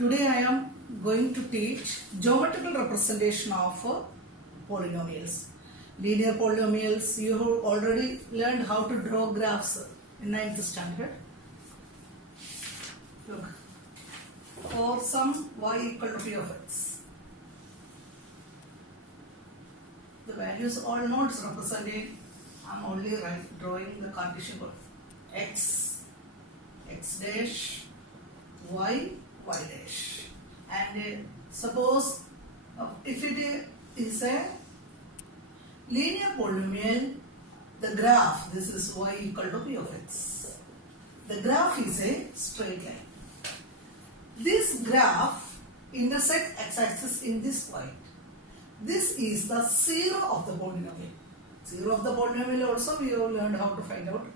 Today I am going to teach geometrical representation of polynomials. Linear polynomials, you have already learned how to draw graphs in 9th standard. Look, for some y equal to p of x, the values are not represented. I am only drawing the Cartesian coordinate x, x dash, y, y dash. And suppose if it is a linear polynomial, the graph, this is y equal to p of x. The graph is a straight line. This graph intersects x-axis in this point. This is the zero of the polynomial. Zero of the polynomial also we have learned how to find out.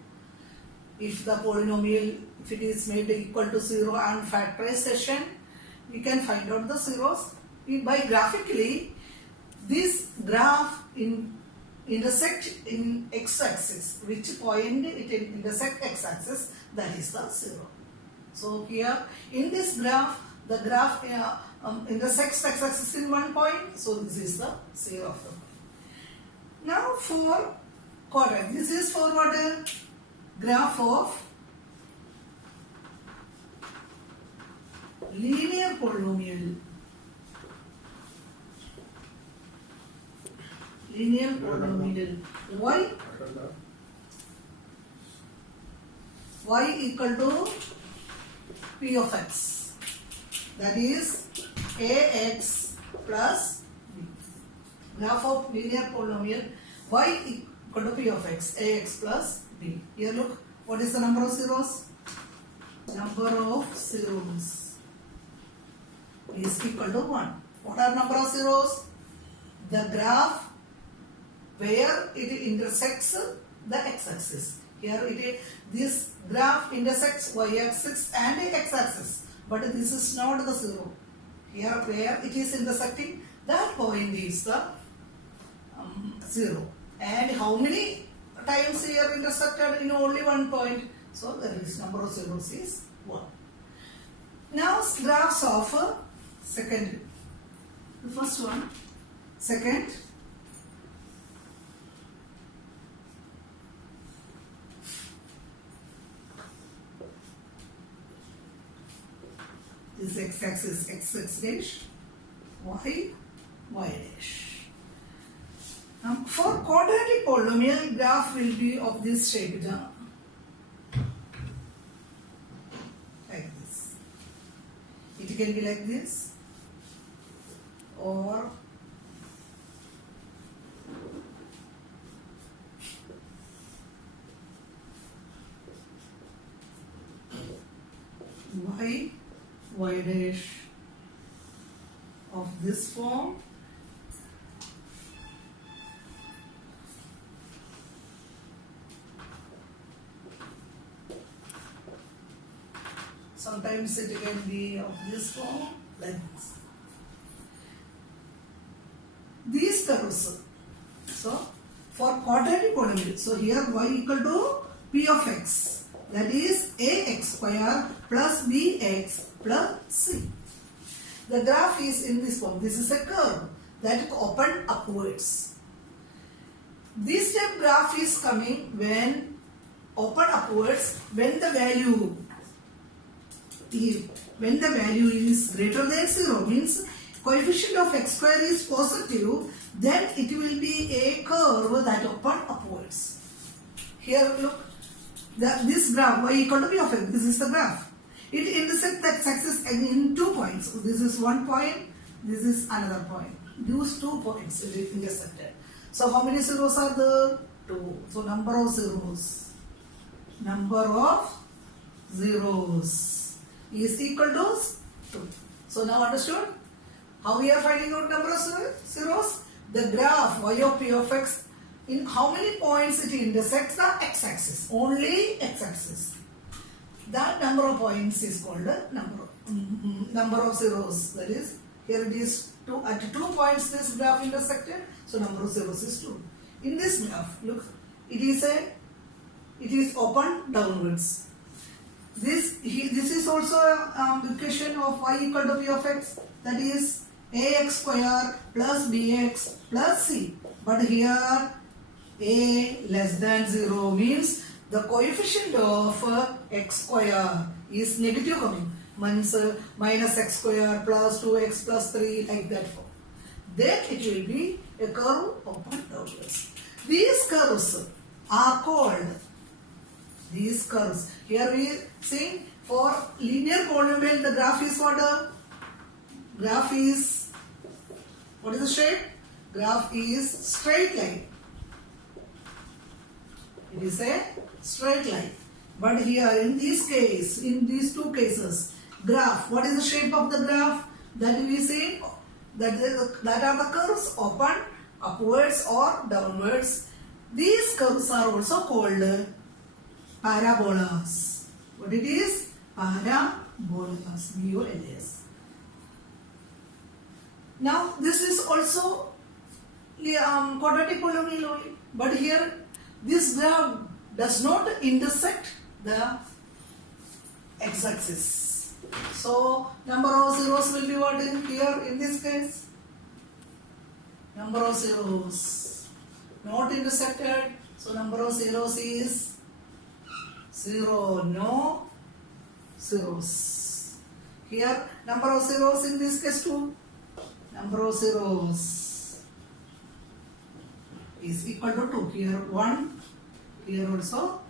If the polynomial, if it is made equal to 0 and factorization, we can find out the zeros. By graphically, this graph intersect in x-axis. Which point it intersect x-axis, that is the 0. So here in this graph, the graph intersects x-axis in one point. So this is the 0 of the point. Now for quadrant, this is for what? Graph of linear polynomial. Linear polynomial y equal to p of x, that is ax plus b. Graph of linear polynomial y equal to p of x, ax plus b. Here look, what is the number of zeros? Number of zeros is equal to 1. What are number of zeros? The graph where it intersects the x-axis. Here this graph intersects y-axis and x-axis, but this is not the 0. Here where it is intersecting, that point is the 0. And how many times here intersected in only one point? So there is number of zeros is 1. Now graphs of second. The first one, second, this x-axis x dash, y, y dash. For quadratic polynomial, graph will be of this shape, like this. It can be like this, or y, y dash of this form. Sometimes it can be of this form, like this. These curves. So for quadratic polynomial, so here y equal to p of x, that is ax square plus bx plus c. The graph is in this form. This is a curve that open upwards. This type graph is coming when open upwards when the value is greater than 0, means coefficient of x square is positive, then it will be a curve that open upwards. Here look, this graph y equal to p of x, this is the graph. It intersects the x-axis in 2 points. This is one point, this is another point. These 2 points it intersected. So how many zeros are there? 2. So number of zeros is equal to 2. So now understood how we are finding out number of zeros? The graph y of p of x, in how many points it intersects the x-axis? Only x-axis. That number of points is called number of zeros. That is, here it is 2. At 2 points this graph intersected, so number of zeros is 2. In this graph, look, it is open downwards. This is also a equation of y equal to p of x, that is ax square plus bx plus c. But here a less than 0 means the coefficient of x square is negative coming. Means minus x square plus 2x plus 3 like that form. Then it will be a curve open downwards. These curves are called, these curves, here we see for linear polynomial the graph is what? Graph is, what is the shape? Graph is straight line. It is a straight line. But here in this case, in these two cases, graph, what is the shape of the graph? That we see that are the curves open upwards or downwards. These curves are also called parabolas. What it is? Parabolas. B-O-L-A-S. Now this is also quadratic polynomial only. But here this graph does not intersect the x-axis. So number of zeros will be what here in this case? Number of zeros not intersected. So number of zeros is 0, no zeros. Here number of zeros in this case 2. Number of zeros is equal to 2. Here 1, here also.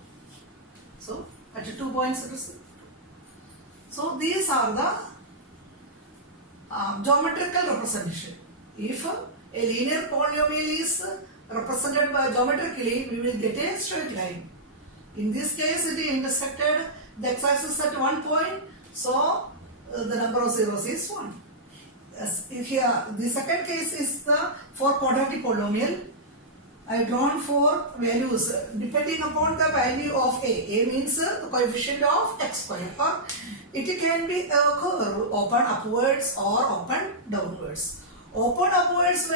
So at 2 points it is. So these are the geometrical representation. If a linear polynomial is represented by geometrically, we will get a straight line. In this case, it is intersected the x-axis at 1 point, so the number of zeros is 1. Here, the second case is the for quadratic polynomial. I have drawn 4 values depending upon the value of a. A means the coefficient of x square. It can be a curve open upwards or open downwards. Open upwards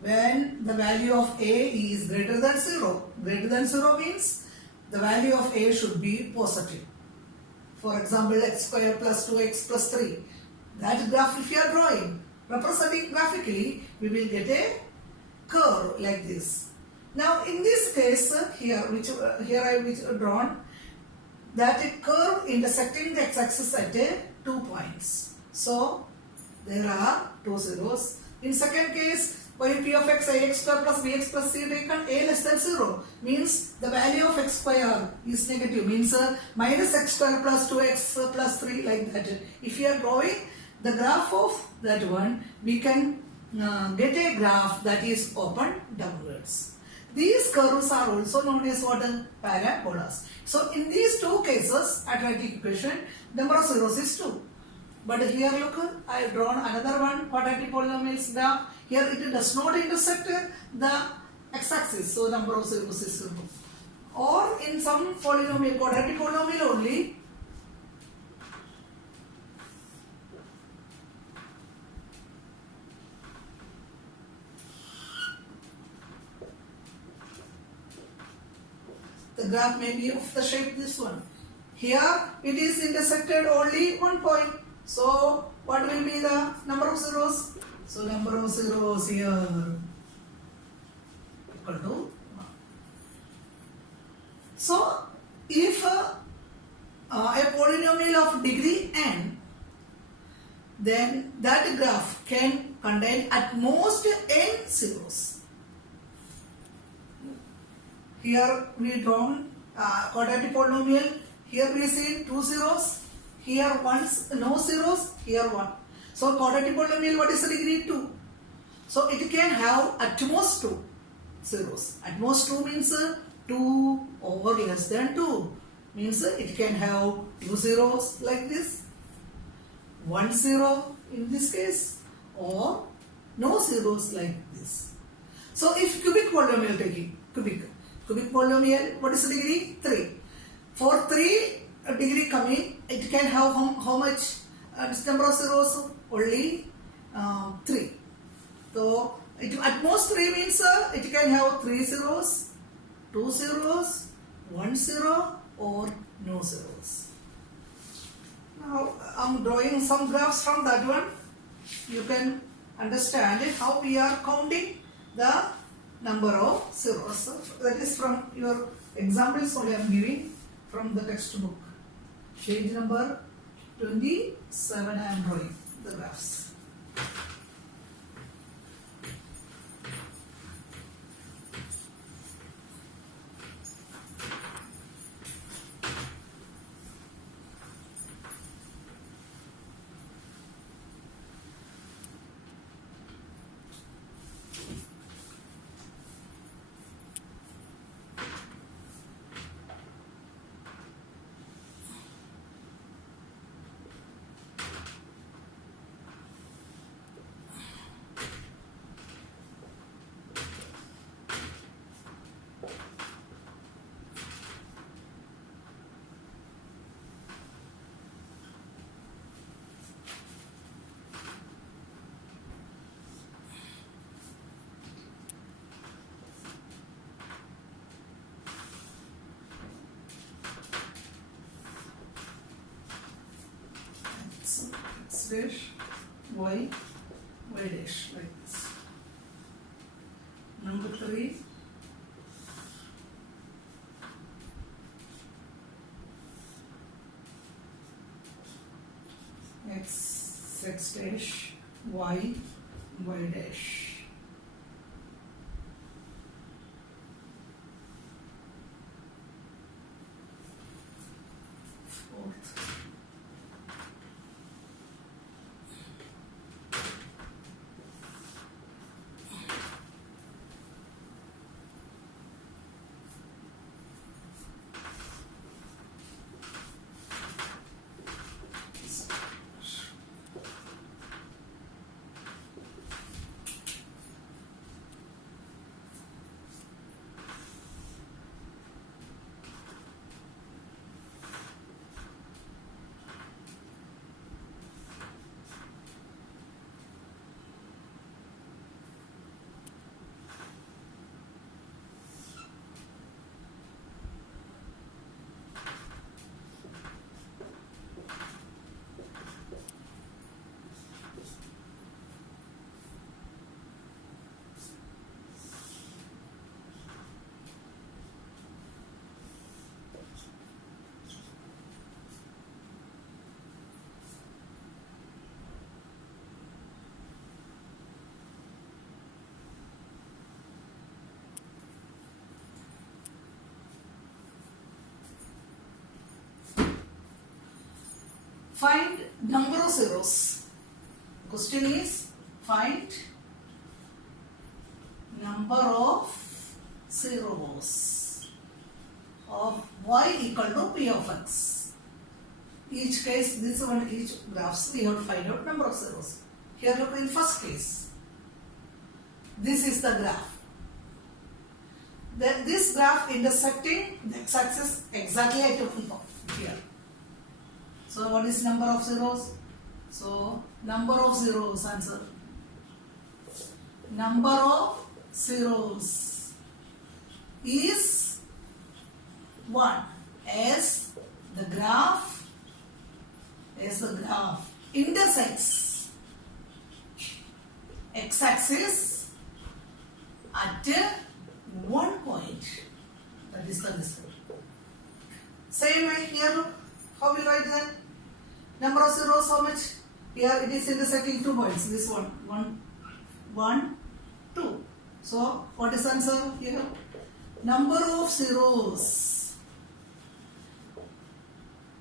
when the value of a is greater than 0. Greater than 0 means the value of a should be positive. For example, x square plus 2x plus 3. That graph if you are drawing, representing graphically, we will get a curve like this. Now in this case here I have drawn that a curve intersecting the x-axis at 2 points. So there are 2 zeros. In second case, when p of x ax square plus bx plus c taken a less than 0 means the value of x square is negative, means minus x square plus 2x plus 3 like that. If you are drawing the graph of that one, we can get a graph that is open downwards. These curves are also known as what? Parabolas. So in these two cases, quadratic equation, number of zeros is 2. But here look, I have drawn another one, quadratic polynomials graph. Here it does not intersect the x-axis, so number of zeros is 0. Or in some polynomial, quadratic polynomial only, the graph may be of the shape this one. Here it is intersected only 1 point. So what will be the number of zeros? So number of zeros here equal to 1. So if a polynomial of degree n, then that graph can contain at most n zeros. Here we drawn quadratic polynomial. Here we see 2 zeros. Here no zeros. Here 1. So quadratic polynomial, what is the degree? 2. So it can have at most 2 zeros. At most 2 means 2 over less than 2. Means it can have 2 zeros like this. 1 zero in this case. Or no zeros like this. So if cubic polynomial taking, cubic polynomial, what is the degree? 3. For 3 degree coming, it can have how much number of zeros? Only 3. So at most 3 means it can have 3 zeros, 2 zeros, 1 zero or no zeros. Now I'm drawing some graphs from that one. You can understand how we are counting the number of zeros. That is from your examples only I am giving from the textbook. Page number 27 I am drawing the graphs. X dash, Y dash, like this. Number 3. X dash, Y dash. Fourth. Find number of zeros. Question is find number of zeros of y equal to p of x. Each case, this one, each graphs we have to find out number of zeros. Here look in first case. This is the graph. This graph intersecting the x-axis exactly I took here. So what is number of zeros? So number of zeros, answer. Number of zeros is 1 as the graph intersects x-axis at one point. That is the result. Same way here, look. How we write that? Number of zeros, how much? Here it is intersecting 2 points. This one, 1, 2. So what is answer here? Number of zeros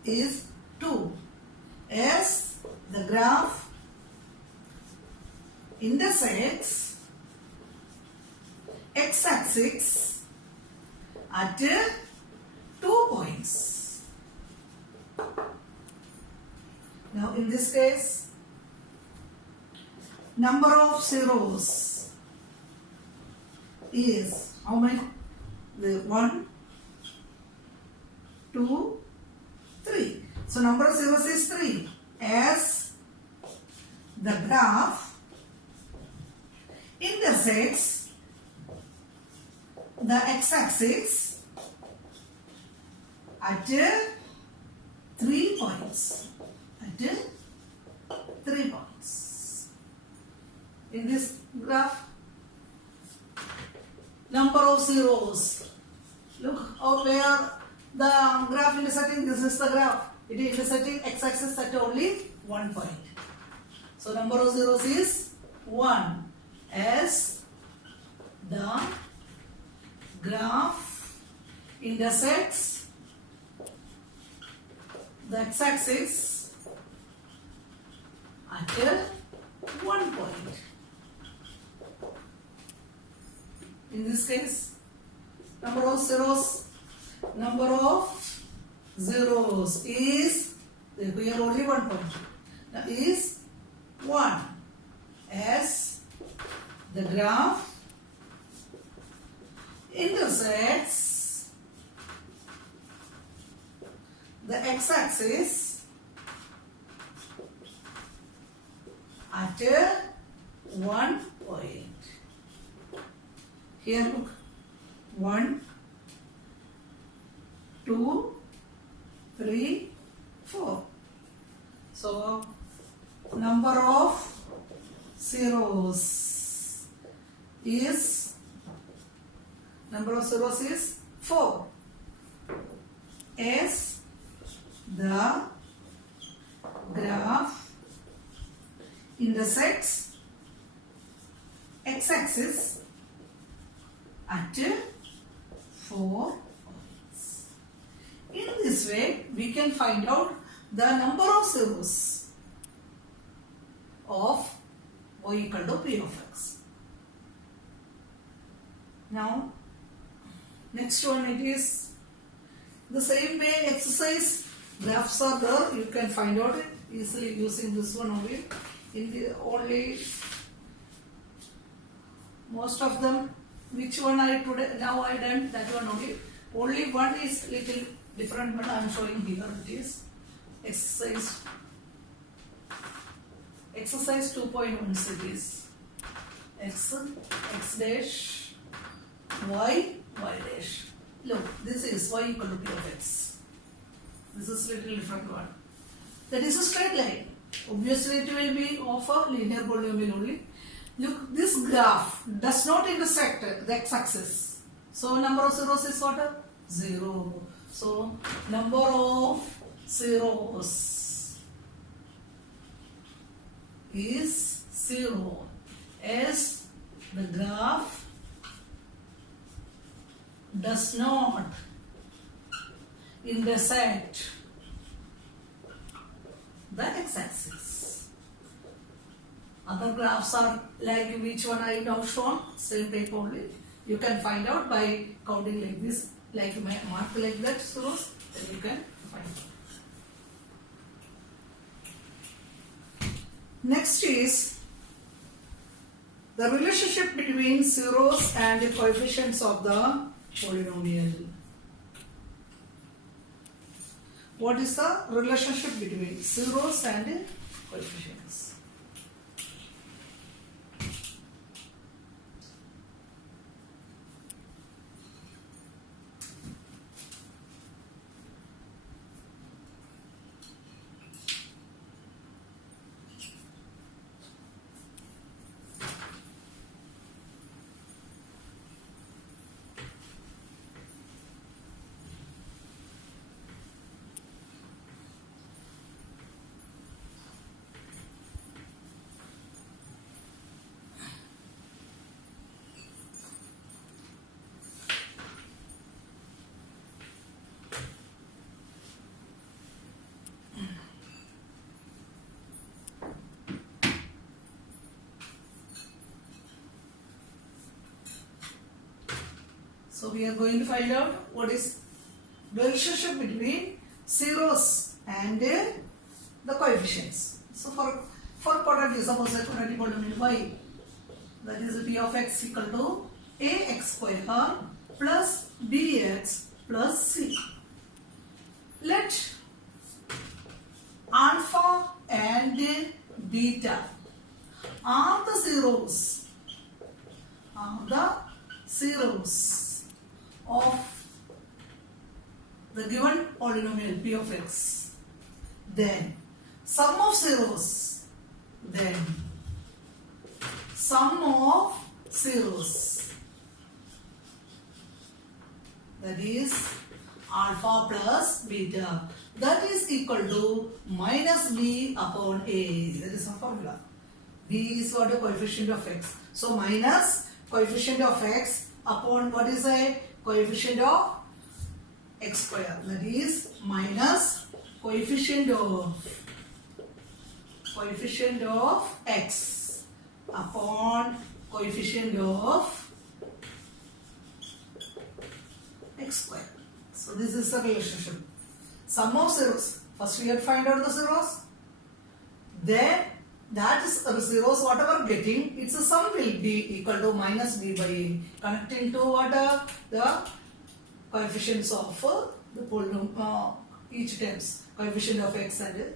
is 2 as the graph intersects x-axis at 2 points. Now in this case, number of zeros is how many? The 1, 2, 3. So number of zeros is 3 as the graph intersects the x-axis at 3 points. at 3 points. In this graph, number of zeros. Look out where the graph intersecting. This is the graph. It is intersecting x-axis at only 1 point. So number of zeros is 1 as the graph intersects the x-axis at 1 point. In this case, number of zeros is, here only 1 point, now is 1 as the graph intersects the x-axis at 1 point. Here look, 1, 2, 3, 4. So number of zeros is 4 as the graph intersects x-axis at 4 points. In this way, we can find out the number of zeros of y equal to p of x. Now, next one, it is the same way exercise graphs are there. You can find out it easily using this one only. In the only most of them, which one I now I done that one only. Only one is little different, but I am showing here. It is exercise 2.1 series. X dash, y dash. Look, this is y equal to p of x. This is little different one. That is a straight line. Obviously, it will be of a linear polynomial only. Look, this graph does not intersect the x-axis. So, number of zeros is what? 0. So, number of zeros is 0 as the graph does not intersect the x-axis. Other graphs are like which one I now shown, same type only. You can find out by counting like this, like mark like that, so then you can find out. Next is the relationship between zeros and the coefficients of the polynomial. What is the relationship between zeros and coefficients? So we are going to find out what is the relationship between zeros and the coefficients. So for quadratic, suppose a quadratic polynomial y, that is p of x equal to ax square plus bx plus c. Let alpha and beta are the zeros of the given polynomial p of x. Then sum of zeros, then sum of zeros, that is alpha plus beta, that is equal to minus b upon a. That is our formula. B is what the coefficient of x. So minus coefficient of x upon what is a coefficient of x square, that is minus coefficient of x upon coefficient of x square. So this is the relationship. Sum of zeros. First we have to find out the zeros. Then that is zeros whatever getting, its sum will be equal to minus b by a. Connecting to what the coefficients of the polynomial each terms, coefficient of x and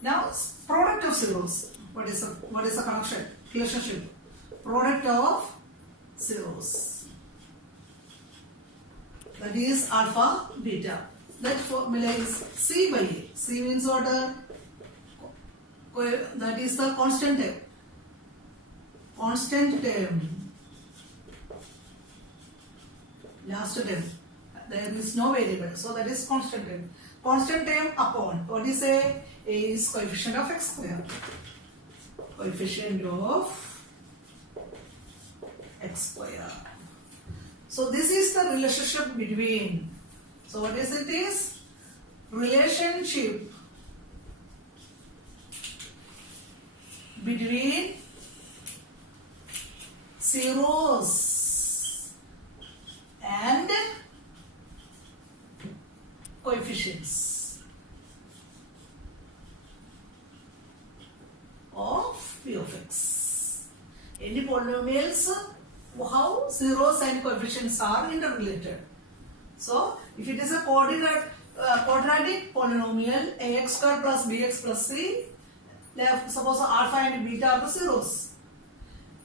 now product of zeros. What is the connection relationship? Product of zeros, that is alpha beta. That formula is c by a. C means what? That is the constant term. Constant term. Last term. There is no variable, so that is constant term. Constant term upon what is a is coefficient of x square. Coefficient of x square. So this is the relationship between. So what is it is? Relationship between zeros and coefficients of p of x. Any polynomials, how zeros and coefficients are interrelated. So if it is a quadratic polynomial, ax square plus bx plus c, suppose alpha and beta are the zeros.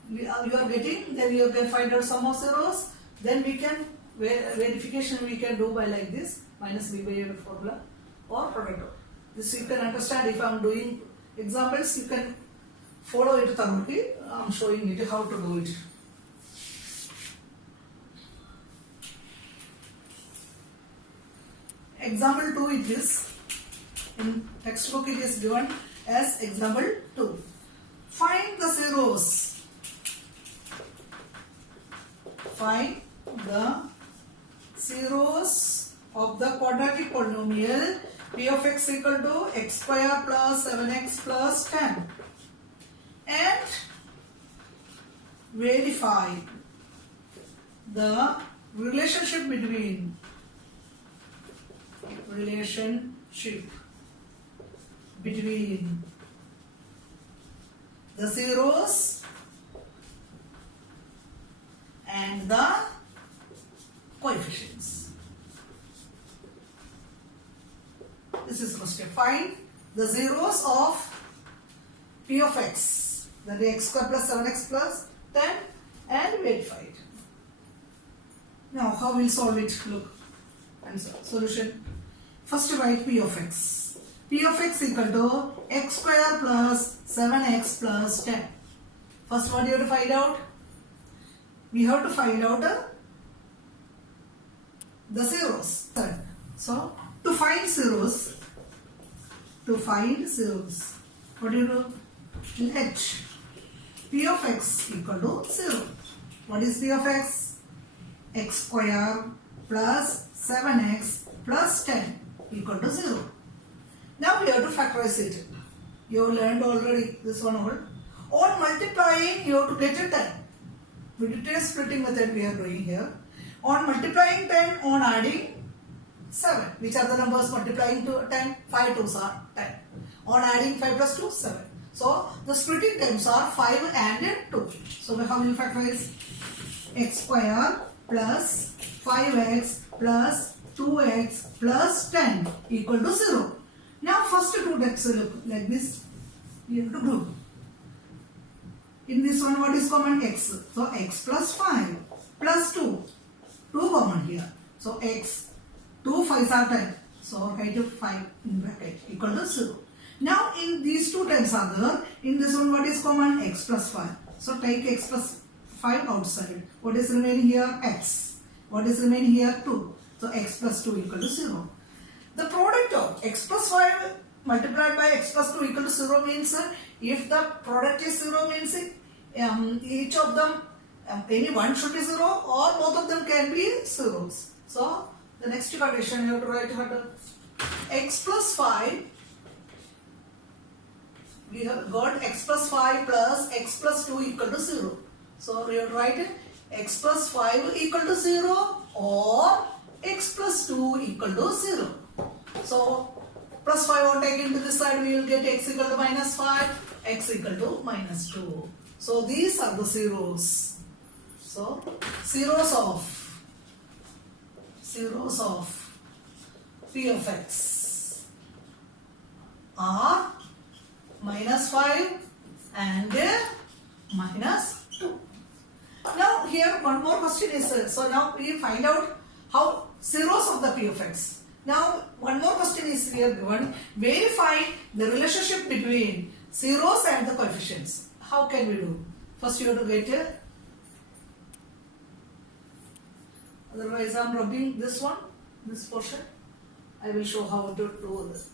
You are getting, then you can find out sum of zeros. Then we can verification we can do by like this, minus b by a formula or product. This you can understand. If I am doing examples, you can follow it thoroughly. I am showing it how to do it. Example 2 it is. In textbook it is given as example 2. Find the zeros. Find the zeros of the quadratic polynomial p of x equal to x square plus 7x plus 10 and verify the relationship between the zeros and the coefficients. This is first step. Find the zeros of p of x, that is x square plus 7x plus 10 and verify it. Now how we will solve it? Look, answer, solution. First write p of x. P of x equal to x square plus 7x plus 10. First what you have to find out? We have to find out the zeros. So to find zeros, what do you do? Let p of x equal to 0. What is p of x? X square plus 7x plus 10 equal to 0. Now we have to factorize it. You learned already this one over. On multiplying, you have to get a 10. We did splitting method we are doing here. On multiplying 10, on adding 7. Which are the numbers multiplying to 10? 5 2s are 10. On adding 5 plus 2, 7. So the splitting terms are 5 and 2. So how will you factorize? X square plus 5x plus 2x plus 10 equal to 0. Now first two terms look like this. You have to group. In this one what is common? X. So x plus 5 plus 2. 2 common here. So x. 2 5s are 10. So write 5 in bracket equal to 0. Now in these two terms are there. In this one, what is common? X plus 5. So take x plus 5 outside. What is remaining here? X. What is remaining here? 2. So x plus 2 equal to 0. The product of x plus 5 multiplied by x plus 2 equal to 0 means if the product is 0 means each of them, any one should be 0 or both of them can be zeros. So the next condition you have to write here x plus 5. We have got x plus 5 plus x plus 2 equal to 0. So we have to write x plus 5 equal to 0 or x plus 2 equal to 0. So plus 5 are taken to this side, we will get x equal to minus 5, x equal to minus 2. So these are the zeros. So zeros of p of x are minus 5 and minus 2. Now here one more question is, so now we find out how zeros of the p of x. Now one more question is here given, verify the relationship between zeros and the coefficients. How can we do? First you have to get a, otherwise I am rubbing this one, this portion. I will show how to do this.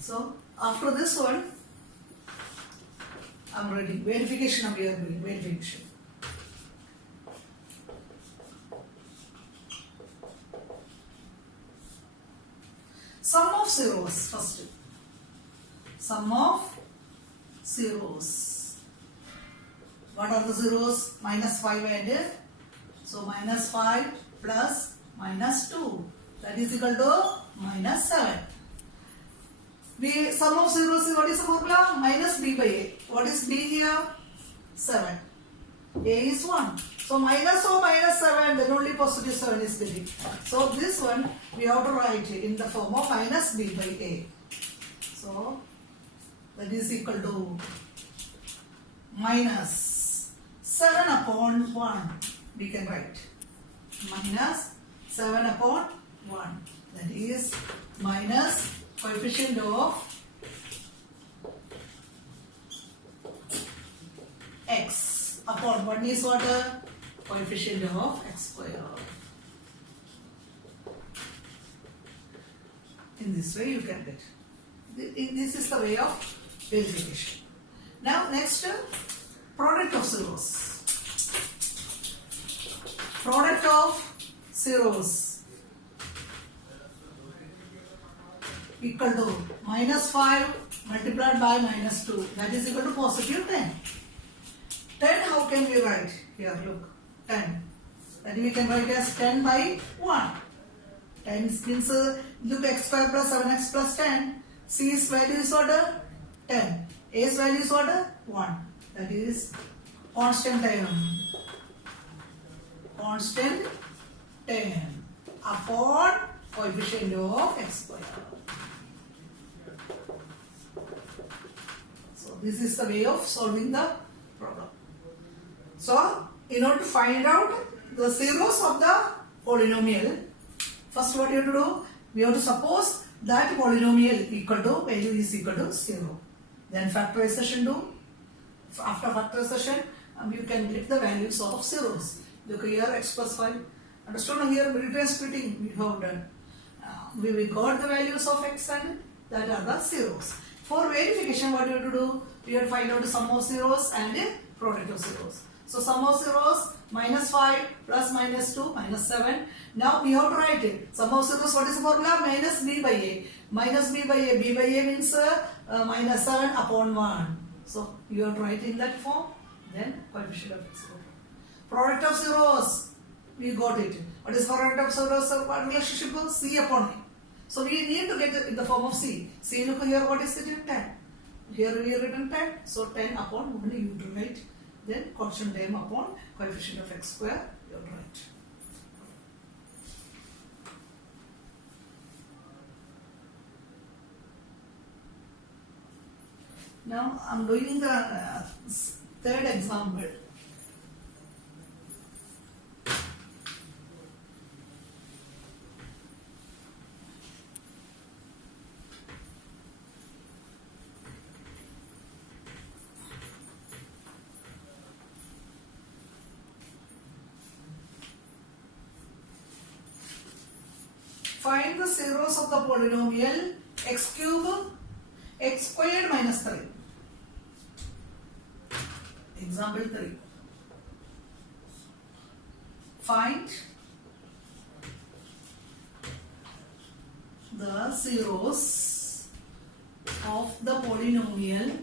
So after this one, I am writing verification of your verification. Sum of zeros first. Sum of zeros. What are the zeros? Minus 5 and so minus 5 plus minus 2. That is equal to minus 7. The sum of zeros is what is the formula? Minus b by a. What is b here? 7. A is 1. So minus or minus 7, then only positive 7 is getting. So this one we have to write it in the form of minus b by a. So that is equal to minus 7 upon 1. We can write minus 7 upon 1. That is minus coefficient of x upon 1 is what? Coefficient of x square. In this way you can get. This is the way of verification. Now next, product of zeros. Product of zeros equal to minus 5 multiplied by minus 2. That is equal to positive 10. 10 how can we write? Here look, 10. That we can write as 10 by 1. 10 means look x square plus 7x plus 10. C's value is what? 10. A's value is what? 1. That is constant term. Constant 10 upon coefficient of x square. So this is the way of solving the problem. So in order to find out the zeros of the polynomial, first what you have to do? We have to suppose that polynomial equal to value is equal to 0. Then factorization do. After factorization, you can get the values of zeros. Look here, x plus 5. Understood? Now here military splitting we have done. We got the values of x and that are the zeros. For verification, what you have to do? We have to find out the sum of zeros and product of zeros. So sum of zeros minus 5 plus minus 2 minus 7. Now we have to write it. Sum of zeros, what is the formula? Minus b by a. Minus b by a. B by a means minus 7 upon 1. So you have to write in that form. Then coefficient of x. Product of zeros. We got it. What is product of zeros? What relationship of c upon a. So we need to get it in the form of c. See, look here, what is it? 10. Here we have written 10. So 10 upon 1 you have to write. Then constant term upon coefficient of x square you have to write. Now I am doing the Third example. Find the zeros of the polynomial x cube x squared minus 3. Example 3. Find the zeros of the polynomial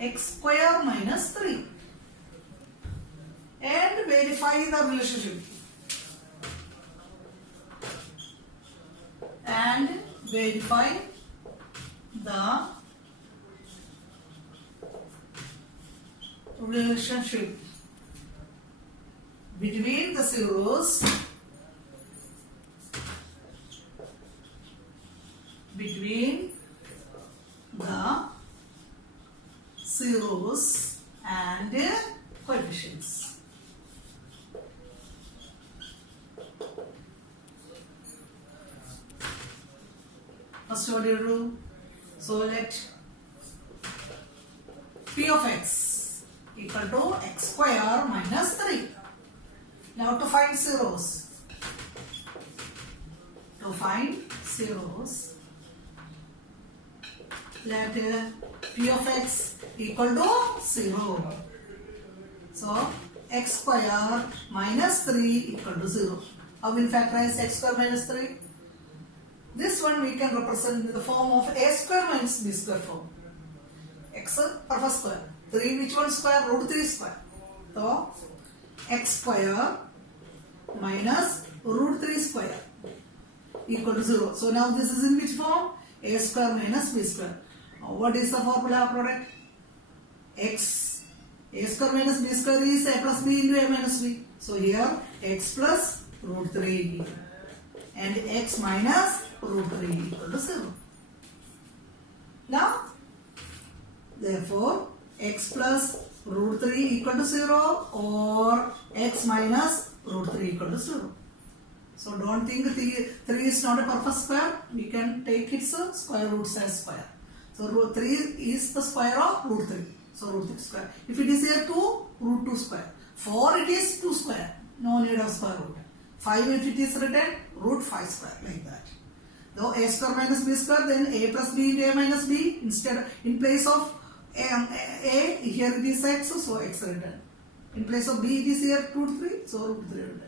x square minus 3 and verify the relationship. And verify the relationship between the zeros and coefficients. First, what do you do? So let p of x equal to x square minus 3. Now to find zeros. Let p of x equal to 0. So x square minus 3 equal to 0. How will factorize x square minus 3? This one we can represent in the form of a square minus b square form. X perfect square. 3 which one square? Root 3 square. So x square minus root 3 square equal to 0. So now this is in which form? A square minus b square. Now what is the formula product? X. A square minus b square is a plus b into a minus b. So here x plus root 3 and x minus root 3 equal to 0. Now, therefore, x plus root 3 equal to 0 or x minus root 3 equal to 0. So, don't think 3 is not a perfect square. We can take its square root as square. So, root 3 is the square of root 3. So, root 3 square. If it is here 2, root 2 square. 4 it is 2 square. No need of square root. 5 if it is written, root 5 square, like that. Though a square minus b square, then a plus b into a minus b. Instead, in place of a here it is x, so x written. In place of b, it is here root 3, so root 3 written.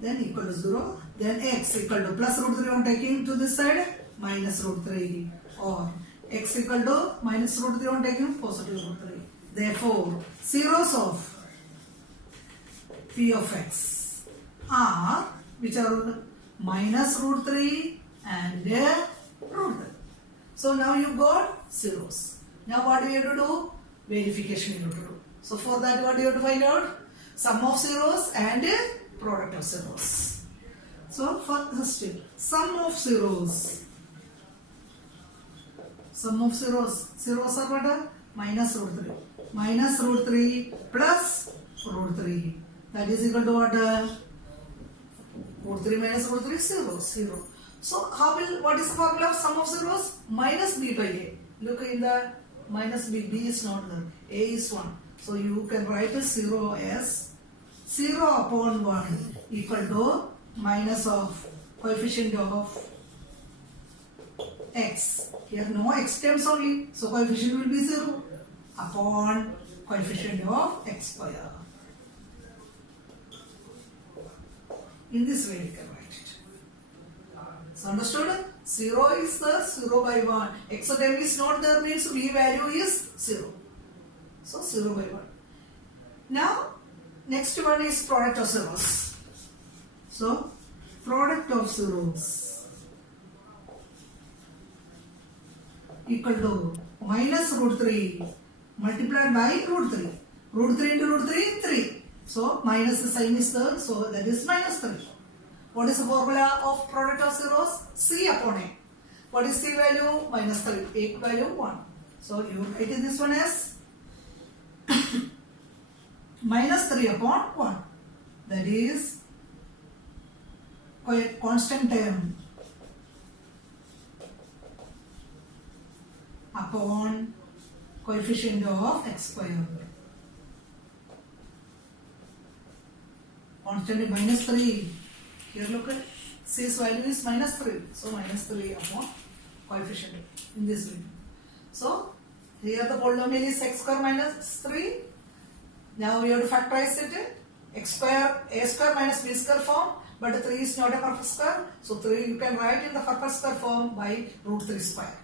Then equal to 0. Then x equal to plus root 3 on taking to this side, minus root 3. Or x equal to minus root 3 on taking positive root 3. Therefore, zeros of p of x are, which are minus root 3 and root 3. So now you got zeros. Now what do you have to do? Verification you have to do. So for that what do you have to find out? Sum of zeros and product of zeros. So first step, sum of zeros. Sum of zeros. Zeros are what? Minus root 3. Minus root 3 plus root 3. That is equal to what? Root 3 minus root 3 is 0. 0. So how will, what is the formula of sum of zeros? Minus b by a. Look in the minus b. B is not there. A is 1. So you can write a 0 as 0 upon 1 equal to minus of coefficient of x. Here no x terms only. So coefficient will be 0 upon coefficient of x square. In this way we can write it. So understood? 0 is the 0 by 1. X term is not there means b value is 0. So 0 by 1. Now next one is product of zeros. So product of zeros equal to minus root 3 multiplied by root 3. Root 3 into root 3, 3. So minus the sign is there, so that is minus 3. What is the formula of product of zeros? C upon A. What is C value? Minus 3. A value 1. So you write this one as minus 3 upon 1. That is a constant term upon coefficient of x square. Constant minus 3. Here look at C's value is minus 3. So minus 3 upon coefficient in this way. So here the polynomial is x square minus 3. Now we have to factorize it. X square, a square minus b square form. But 3 is not a perfect square. So 3 you can write in the perfect square form by root 3 square.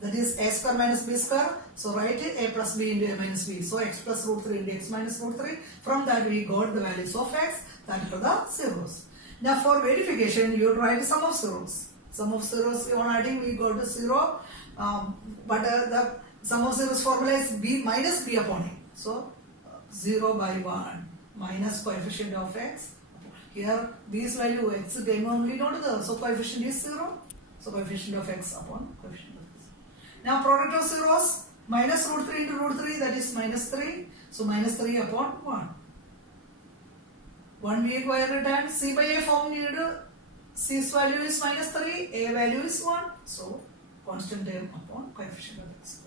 That is a square minus b square. So write it a plus b into a minus b. So x plus root 3 into x minus root 3. From that we got the values of x. That are the zeros. Now for verification you write sum of zeros. Sum of zeros on adding we got to 0. But the sum of zeros formula is b minus b upon a. So 0 by 1 minus coefficient of x. Here b's value x game only not there. So coefficient is 0. So coefficient of x upon coefficient of x. Now product of zeros minus root 3 into root 3, that is minus 3. So minus 3 upon 1. 1 we acquired and C by A form needed. C's value is minus 3, A value is 1. So constant term upon coefficient of x.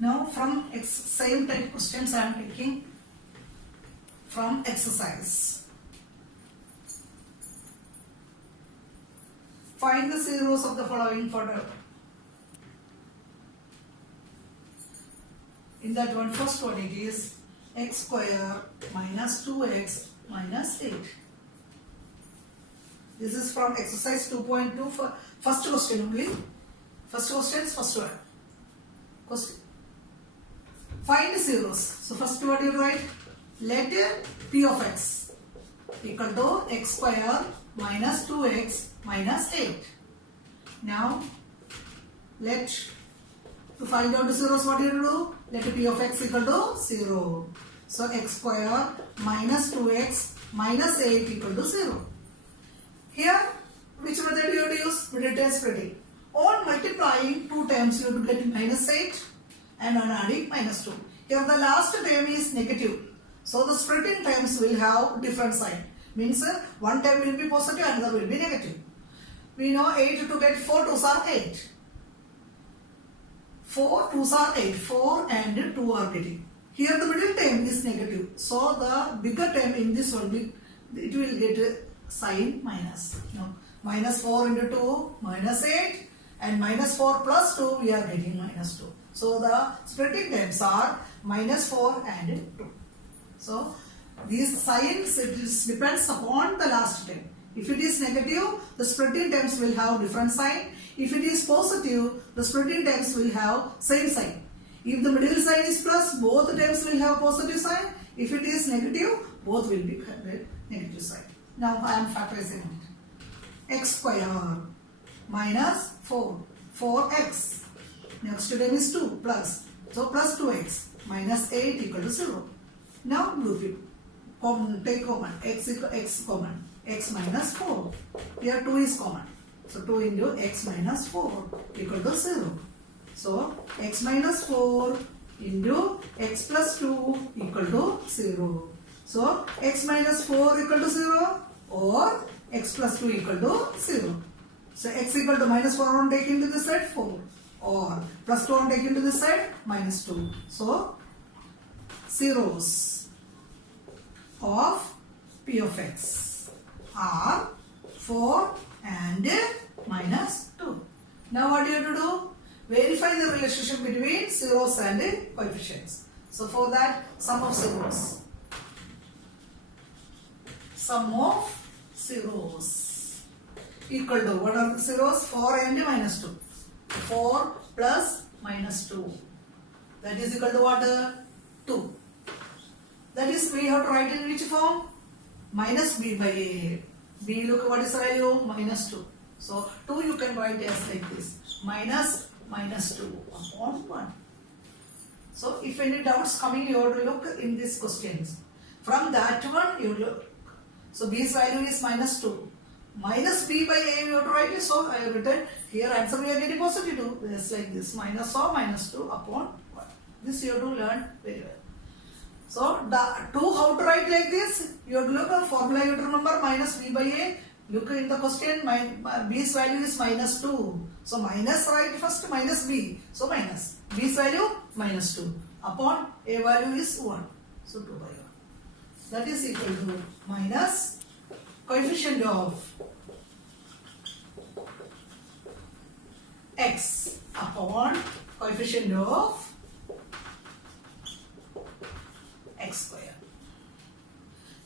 Now from same type questions I am taking from exercise. Find the zeros of the following photo. In that one, first one it is x square minus 2x minus 8. This is from exercise 2.2 for first question only. First question is first one. Question. Find the zeros. So first what you write? Let p of x equal to x square minus 2x minus 8. Now to find out the zeros, what do you do? Let p of x equal to 0. So x square minus 2x minus 8 equal to 0. Here which method you have to use? Middle splitting. On multiplying two terms you have to get minus 8. And on adding minus 2. Here the last term is negative. So the splitting terms will have different sign. Means one term will be positive, another will be negative. We know 8 to get 4 2s are 8. 4 2s are 8. 4 and 2 are getting. Here the middle term is negative. So the bigger term in this one, it will get a sign minus. No. Minus 4 into 2, minus 8. And minus 4 plus 2, we are getting minus 2. So the splitting terms are minus 4 and 2. So these signs, it depends upon the last term. If it is negative, the splitting terms will have different sign. If it is positive, the splitting terms will have same sign. If the middle sign is plus, both terms will have positive sign. If it is negative, both will be negative sign. Now I am factorizing it. X square minus 4x. Next term is 2 plus. So plus 2x minus 8 equal to 0. Now group it. Take common. X equal x common. X minus 4. Here 2 is common. So 2 into x minus 4 equal to 0. So x minus 4 into x plus 2 equal to 0. So x minus 4 equal to 0 or x plus 2 equal to 0. So x equal to minus 4 on take into this side 4. Or plus 2 on take into this side minus 2. So zeros of p of x are 4 and minus 2. Now what do you have to do? Verify the relationship between zeros and coefficients. So for that, sum of zeros. Sum of zeros equal to, what are the zeros? 4 and minus 2. 4 plus minus 2. That is equal to what? 2. That is, we have to write in which form? Minus b by a. B, look what is the value? Minus 2. So 2 you can write as like this. Minus 2 upon 1. So if any doubts coming, you have to look in these questions. From that one you look. So b's value is minus 2. Minus b by a you have to write it. So I have written here answer we are getting positive 2. Just like this. Minus or minus 2 upon 1. This you have to learn very well. So the 2 how to write like this? You have to look at formula, you have to remember minus b by a. Look in the question, b's value is minus 2. So minus write first minus b. So minus. B's value minus 2. Upon a value is 1. So 2 by 1. That is equal to minus coefficient of x upon coefficient of x square.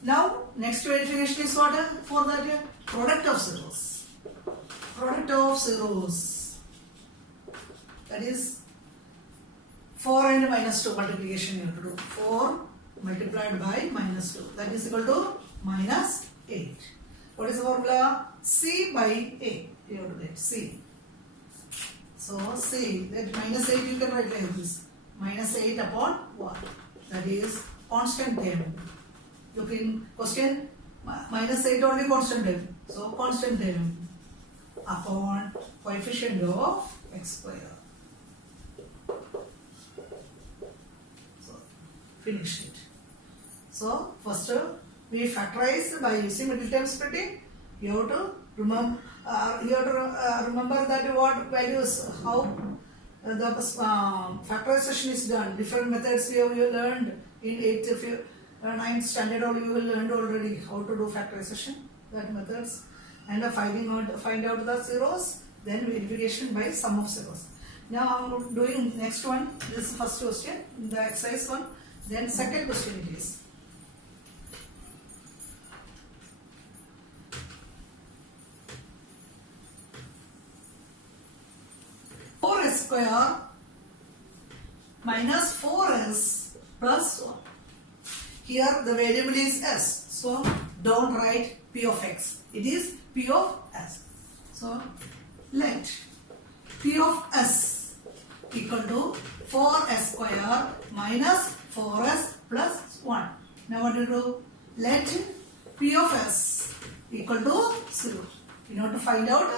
Now next verification is what for that? Product of zeros. Product of zeros. That is 4 and minus 2 multiplication you have to do. 4 multiplied by minus 2. That is equal to minus 8. What is the formula? C by A. You have to get C. So C, that minus 8 you can write like this. Minus 8 upon 1. That is constant term. Look in question, minus 8 only constant term. So constant term upon coefficient of x square. So finish it. So first we factorize by using middle term splitting. You have to remember. Remember that what values, how the factorization is done. Different methods we have learned in 8th, 9th standard. Only you will learn already how to do factorization. That methods and find out the zeros. Then verification by sum of zeros. Now I'm doing next one. This is first question, the exercise one. Then second question it is. Square minus 4s plus 1. Here the variable is s. So don't write p of x. It is p of s. So let p of s equal to 4s square minus 4s plus 1. Now what do you do? Let p of s equal to 0. In order to find out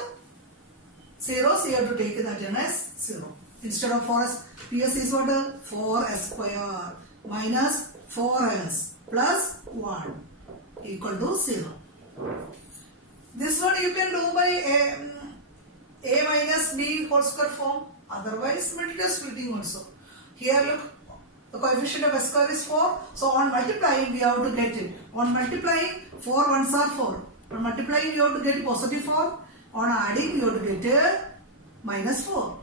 zeros, you have to take that as 0. Instead of 4s, ps is what? 4s square minus 4s plus 1 equal to 0. This one you can do by a minus b whole square form. Otherwise, middle term splitting also. Here look, the coefficient of s square is 4. So on multiplying, we have to get it. On multiplying, 4 ones are 4. On multiplying, you have to get positive 4. On adding, you have to get minus 4.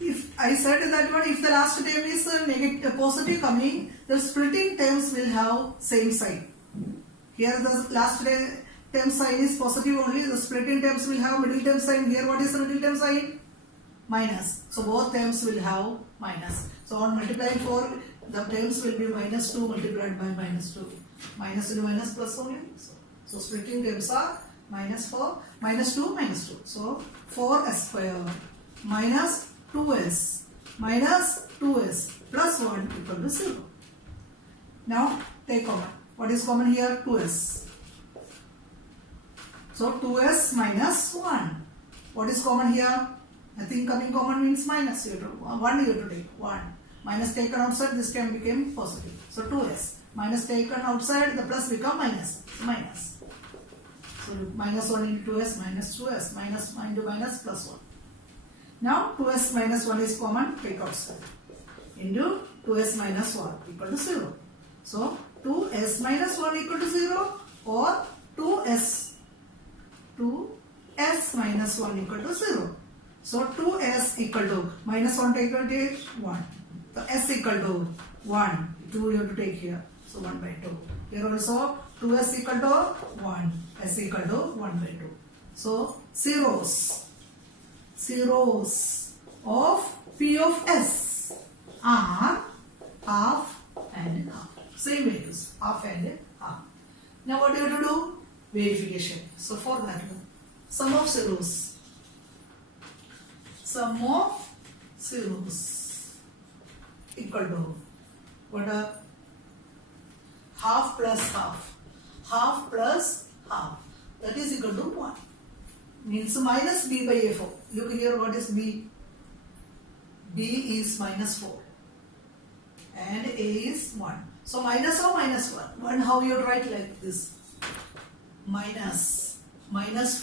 If I said that one, if the last term is negative, positive coming, the splitting terms will have same sign. Here the last term sign is positive only, the splitting terms will have middle term sign. Here what is the middle term sign? Minus. So both terms will have minus. So on multiplying 4, the terms will be minus 2 multiplied by minus 2. Minus into minus plus only. So splitting terms are minus 4, minus 2, minus 2. So 4s square minus 2s minus 2s plus 1 equal to 0. Now take common. What is common here? 2s. So 2s minus 1. What is common here? Nothing coming common means minus. 1 you have to take. 1. Minus taken outside, this can become positive. So 2s. Minus taken outside, the plus become minus. So minus. So minus 1 into 2s minus 2s minus into minus plus 1. Now 2s minus 1 is common, take outside. Into 2s minus 1 equal to 0. So 2s minus 1 equal to 0 or 2s minus 1 equal to 0. So 2s equal to minus 1 take 1. So s equal to 1. 2 you have to take here. So 1 by 2. Here also 2s equal to 1. S equal to 1 by 2. So zeros zeros of P of S are half and half. Same values, half and half. Now what do you have to do? Verification. So for that, sum of zeros. Sum of zeros equal to what are half plus half. Half plus half. That is equal to 1. Means minus b by a4. Look here, what is b? B is minus 4. And a is 1. So minus or minus 1? 1, how you write like this? Minus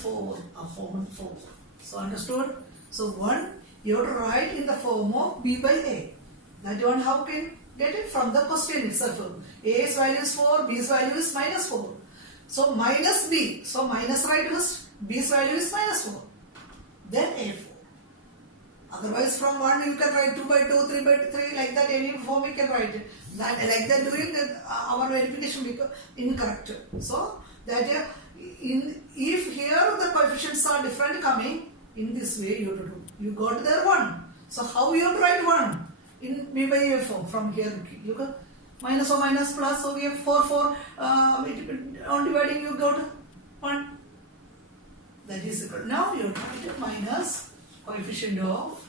4 upon 4. So understood? So 1, you have to write in the form of b by a. That one how can get it from the question itself. A's value is 4, b's value is minus 4. So minus b. So minus right first, b's value is minus 4. Then a4. Otherwise from 1 you can write 2 by 2, 3 by 3, like that any form you can write it. That, like that doing that our verification become incorrect. So that if here the coefficients are different coming, in this way you have to do. You got there 1. So how you have to write 1? In b by a form from here. Look at minus or minus plus, so we have 4, on dividing you got 1. That is equal. Now you write minus coefficient of,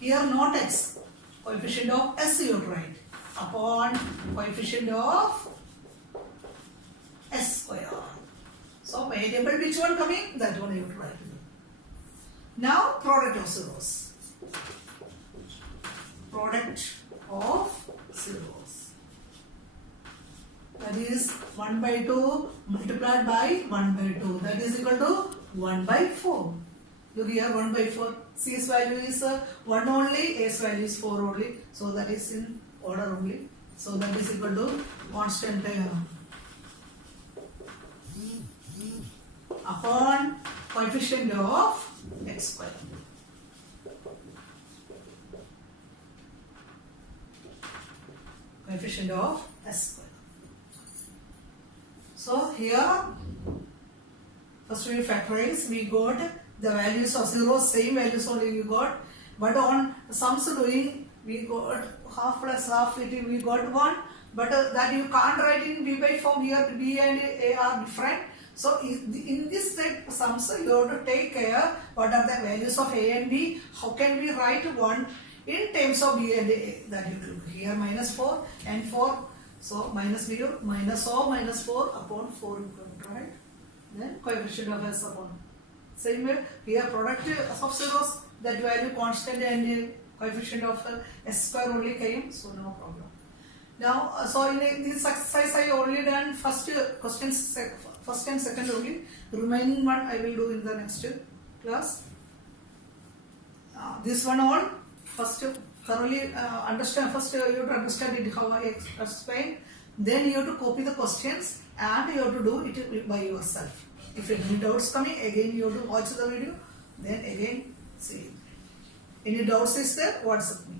here not x, coefficient of s you write, upon coefficient of s square. So variable which one coming? That one you write. Now product of zeros. Product of zeros. That is 1 by 2 multiplied by 1 by 2. That is equal to 1 by 4. Look here, 1 by 4. C's value is 1 only, A's value is 4 only. So that is in order only. So that is equal to constant upon coefficient of x square. Coefficient of s square. So here, first we factorize, we got the values of zeros, same values only we got, but on sums doing, we got half plus half, we got 1, but that you can't write in b by form. Here b and a are different. So in this type sums, you have to take care what are the values of a and b, how can we write 1 in terms of b and a, that you do. Here minus 4 and 4, so minus b, minus or minus 4 upon 4 you can write. Then coefficient of s upon. Same way, here product of zeros, that value constant and coefficient of s square only came, so no problem. Now, so in this exercise I only done first questions, first and second only. The remaining one I will do in the next class. This one all first thoroughly understand. First you have to understand it how I explain. Then you have to copy the questions and you have to do it by yourself. If any doubts coming, again you have to watch the video. Then again see it. Any doubts is there? WhatsApp me.